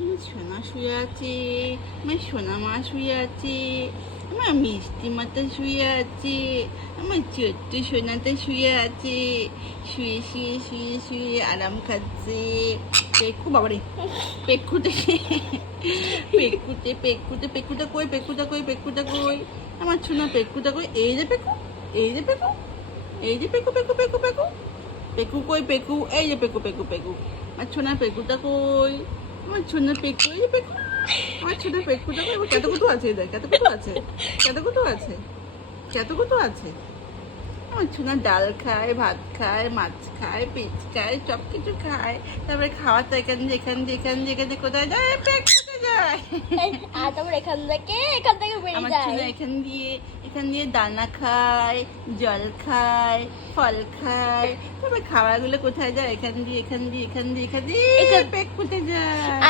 আমার সোনা শুয়ে আছে, আমার সোনা মা শুয়ে আছে, আমার মিষ্টি মাতা শুয়ে আছে, আমার ছোট্ট সোনাটা শুয়ে আছে, শুয়ে শুয়ে শুয়ে শুয়ে আরাম খাচ্ছে। পেক্কু বাবারে, পেক্কুতে পেক্কুতে পেক্কুতে পেক্কুটা কই, পেক্কুটা কই, পেক্কুটা কই, আমার সোনা পেক্কুটা কই, এই যে পেক্কু, এই যে পেক্কু, এই যে পেক্কু পেক্কু পেক্কু পেক্কু, পেকু কই পেকু, এই যে পেকু পেকু পেকু, আমার ছোনা পেকুটা কই, আমার ছোনা পেকু, এই যে পেকু, আমার ছোনা পেকুটা কই, কত কত আছে, দেখ কত কত আছে, কত কত আছে, কত কত আছে। আমার ছোনা ডাল খায়, ভাত খায়, মাছ খায়, পিচ খায়, সব কিছু খায়। তারপরে খাওয়াতে এখান দিয়ে কোথায় যায়, পেকুতে যায়। আর তারপর এখান থেকে বেরিয়ে আমার যায়। ছোনা এখান দিয়ে দানা খায়, জল খায়, ফল খায়। তবে খাবারগুলো কোথায় যায়, এখান দিয়ে পেট ফুটে যায়।